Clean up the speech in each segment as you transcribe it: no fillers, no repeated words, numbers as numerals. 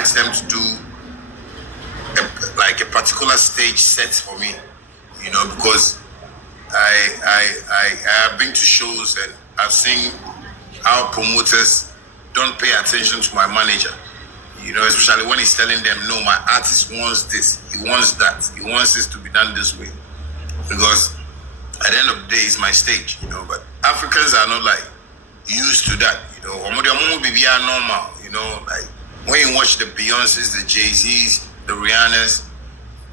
asked them to do a particular stage set for me, because I have been to shows and I've seen how promoters don't pay attention to my manager, especially when he's telling them, no, my artist wants this, he wants that, he wants this to be done this way, because at the end of the day, it's my stage, but Africans are not like used to that, normal, like when you watch the Beyoncés, the Jay-Z's, the Rihannas,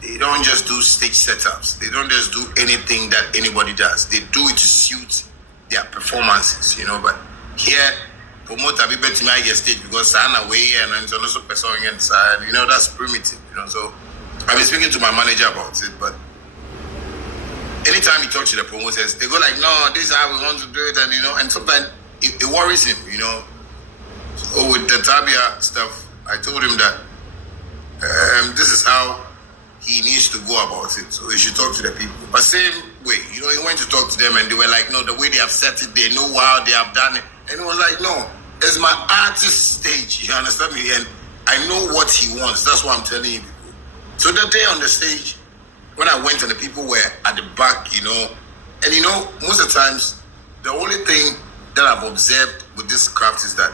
they don't just do stage setups. They don't just do anything that anybody does. They do it to suit their performances, but here, promoter be better my stage because I'm away and also pursuing inside, that's primitive, so I've been speaking to my manager about it, but anytime you talk to the promoters, they go like, no, this is how we want to do it, and and sometimes it worries him, So with the Tabia stuff, I told him that this is how he needs to go about it. So he should talk to the people. But same way, he went to talk to them and they were like, no, the way they have set it, they know how they have done it. And he was like, no, it's my artist stage. You understand me? And I know what he wants. That's what I'm telling you people. So that day on the stage, when I went and the people were at the back, and most of the times, the only thing that I've observed with this craft is that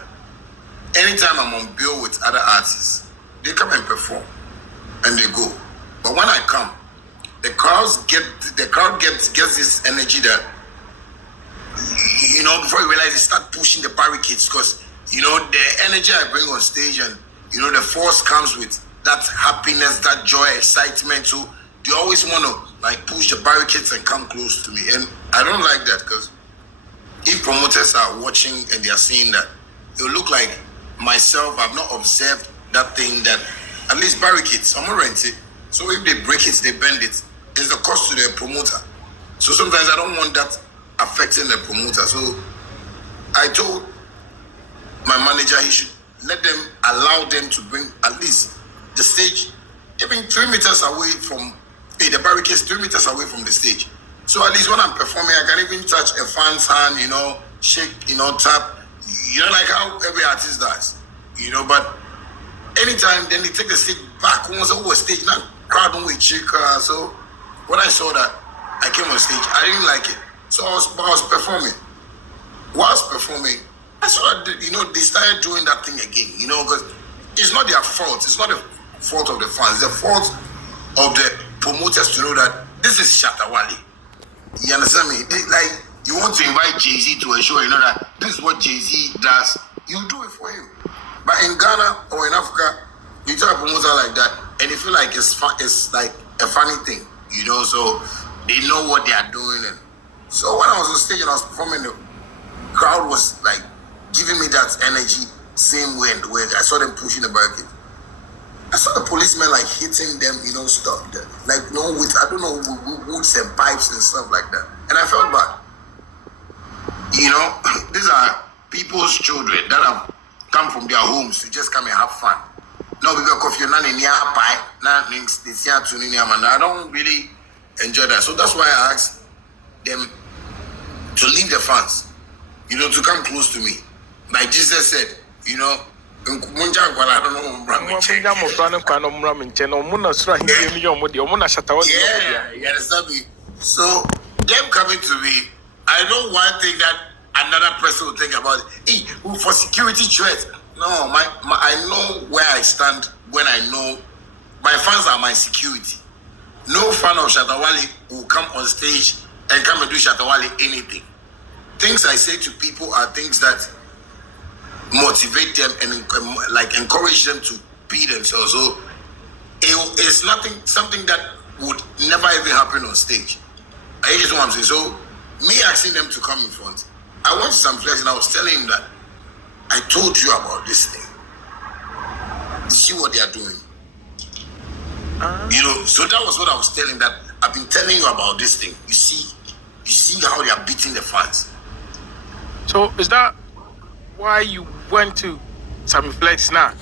anytime I'm on bill with other artists, they come and perform and they go. But when I come, the crowd gets this energy that, before you realize they start pushing the barricades because, the energy I bring on stage and, the force comes with that happiness, that joy, excitement. So they always want to push the barricades and come close to me. And I don't like that because if promoters are watching and they are seeing that, it will look like myself, I've not observed that thing that at least barricades, I'm gonna rent it. So if they break it, they bend it, it's the cost to the promoter. So sometimes I don't want that affecting the promoter. So I told my manager he should allow them to bring at least the stage even 3 meters away from the barricades, 3 meters away from the stage. So at least when I'm performing, I can even touch a fan's hand, shake, tap, like how every artist does, but anytime then they take the stage back once over stage, now crowd don't wait check. So when I saw that, I came on stage, I didn't like it. So I was performing. Whilst performing, I saw that, they started doing that thing again, because it's not their fault. It's not the fault of the fans. It's the fault of the promoters to know that this is Shatta Wale. You understand me? You want to invite Jay-Z to a show, that this is what Jay-Z does. You do it for him. But in Ghana or in Africa, you tell a promoter like that, and you feel like it's like a funny thing, so they know what they are doing. And so when I was on stage and I was performing, the crowd was giving me that energy, same way, and the way I saw them pushing the barricade. I saw the policemen hitting them, stuff there. With, I don't know, woods and pipes and stuff like that. And I felt bad. These are people's children that have come from their homes to just come and have fun. No, because you're not in your pie, I don't really enjoy that. So that's why I asked them to leave the fans, to come close to me. Like Jesus said, I don't know. Yeah, you understand me? So them coming to me, I know one thing that another person will think about it. Hey, for security threat. No, I know where I stand when I know my fans are my security. No fan of Shatta Wale will come on stage and come and do Shatta Wale anything. Things I say to people are things that motivate them and encourage them to be themselves. So it's something that would never even happen on stage. I just want to say. So me asking them to come in front, I went to some place and I was telling him that I told you about this thing. You see what they are doing. So that was what I was telling, that I've been telling you about this thing. You see how they are beating the fans. So is that why you went to Sammy Flex now?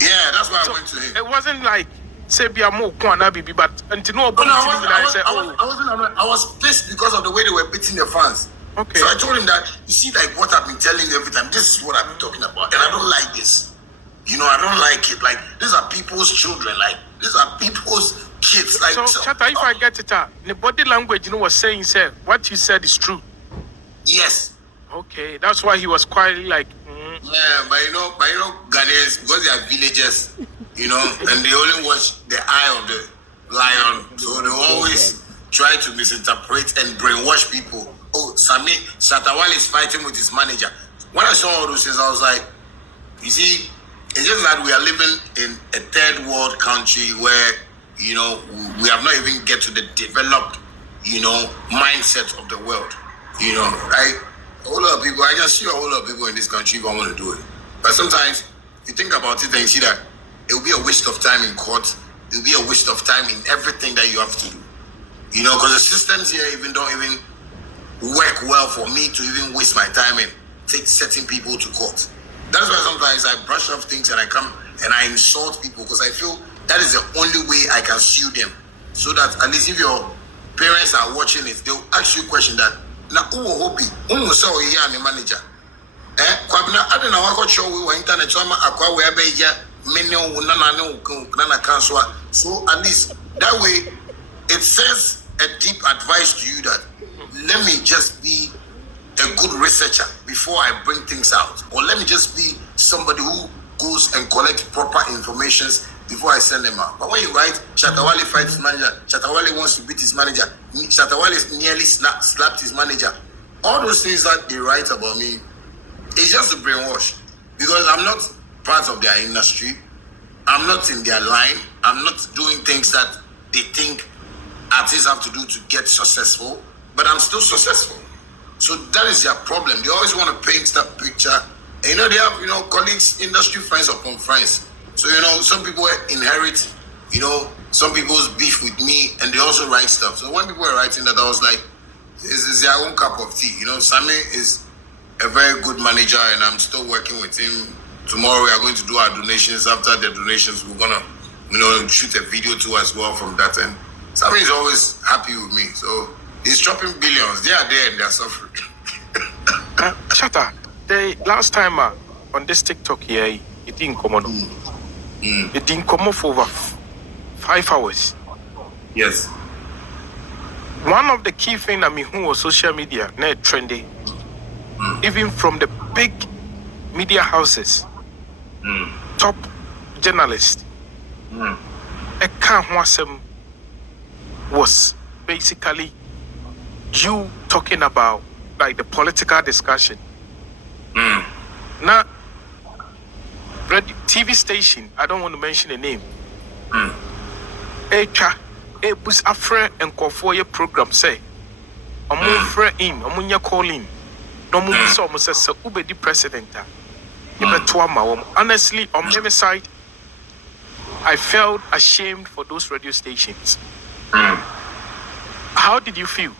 Yeah, that's why I went to him. It wasn't like say be a more baby, but until no, I was pissed because of the way they were beating the fans. Okay. So I told him that, you see, what I've been telling you every time, this is what I've been talking about, and I don't like this. I don't like it. Like, these are people's children. Like, these are people's kids. Like, so Shatta, if I get it out, the body language, was saying, said what you said is true. Yes. Okay, that's why he was quietly like. Yeah, but Ghanaians, because they are villagers, and they only watch the eye of the lion, so they always try to misinterpret and brainwash people. Oh, Sammy, Shatta Wale is fighting with his manager. When I saw all those things, I was like, you see, it's just that we are living in a third world country where, we have not even get to the developed, mindset of the world. A whole lot of people, I can see a whole lot of people in this country who want to do it. But sometimes you think about it and you see that it will be a waste of time in court. It will be a waste of time in everything that you have to do. Because the systems here don't even work well for me to even waste my time and take certain people to court. That's why sometimes I brush off things and I come and I insult people because I feel that is the only way I can sue them. So that at least if your parents are watching it, they'll ask you a question that, na uwo hobi umu sa o ya me manager kwabna ade na wako show we internet so ma akwa we be ya mene wo na na cancel so at least that way it says a deep advice to you that let me just be a good researcher before I bring things out, or let me just be somebody who goes and collect proper information before I send them out. But when you write, Shatta Wale fights his manager, Shatta Wale wants to beat his manager, Shatta Wale nearly slapped his manager, all those things that they write about me, it's just a brainwash. Because I'm not part of their industry, I'm not in their line, I'm not doing things that they think artists have to do to get successful, but I'm still successful. So that is their problem. They always want to paint that picture. And they have, colleagues, industry friends upon friends. So, some people inherit, some people's beef with me, and they also write stuff. So when people were writing that, I was like, this is their own cup of tea. Sammy is a very good manager, and I'm still working with him. Tomorrow we are going to do our donations. After the donations, we're going to, shoot a video too as well from that end. Sammy is always happy with me. So he's dropping billions. They are there and they're suffering. Shatta, the last time on this TikTok here, it didn't come on. It didn't come off for over 5 hours. Yes. One of the key things who was social media, net trendy, even from the big media houses, top journalists, a can't was basically you talking about like the political discussion. Now, TV station, I don't want to mention the name. Bus afre and call for your program say, in, call in. No movie so almost says ube the president. Honestly, on my side, I felt ashamed for those radio stations. How did you feel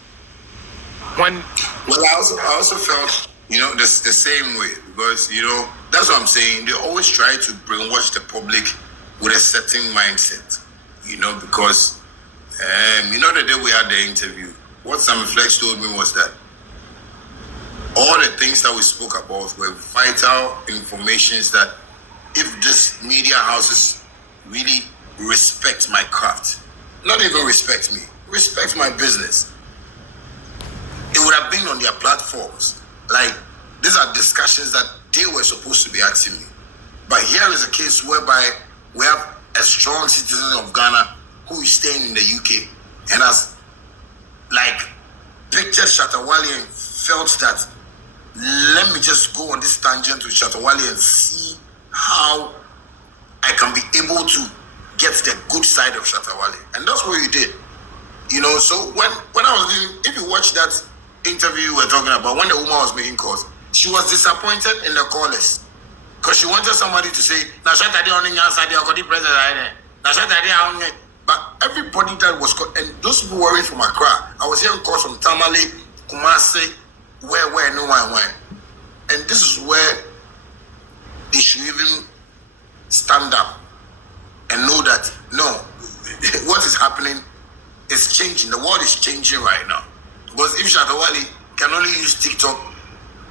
when? Well, I also felt, the same way because, that's what I'm saying. They always try to brainwash the public with a certain mindset, because, the day we had the interview, what Sammy Flex told me was that all the things that we spoke about were vital informations that if this media houses really respect my craft, not even respect me, respect my business, it would have been on their platforms. Like, these are discussions that they were supposed to be asking me. But here is a case whereby we have a strong citizen of Ghana who is staying in the UK and has, pictured Shatta Wale and felt that, let me just go on this tangent with Shatta Wale and see how I can be able to get the good side of Shatta Wale. And that's what you did. So when I was doing, if you watch that interview we were talking about, when the woman was making calls, she was disappointed in the callers because she wanted somebody to say, but everybody that was called, and those people were from Accra, I was hearing calls from Tamale, Kumasi, where no one went. And this is where they should even stand up and know that, no, what is happening is changing. The world is changing right now. Because if Shatta Wale can only use TikTok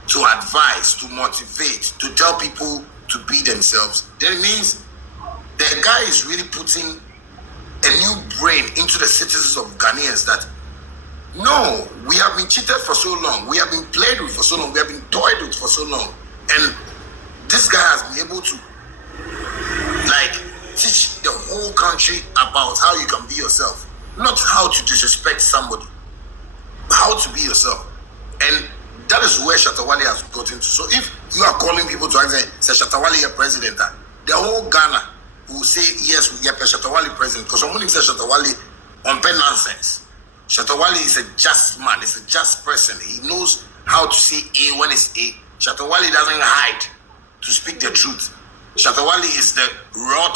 to advise, to motivate, to tell people to be themselves, then it means the guy is really putting a new brain into the citizens of Ghanaians that no, we have been cheated for so long, we have been played with for so long, we have been toyed with for so long, and this guy has been able to like teach the whole country about how you can be yourself, not how to disrespect somebody, how to be yourself. And that is where Shatta Wale has gotten to. So if you are calling people to say Shatta Wale your president, the whole Ghana will say yes, we get Shatta Wale president, because someone says Shatta Wale on pen nonsense. Shatta Wale is a just man, he's a just person. He knows how to say A when it's A. Shatta Wale doesn't hide to speak the truth. Shatta Wale is the raw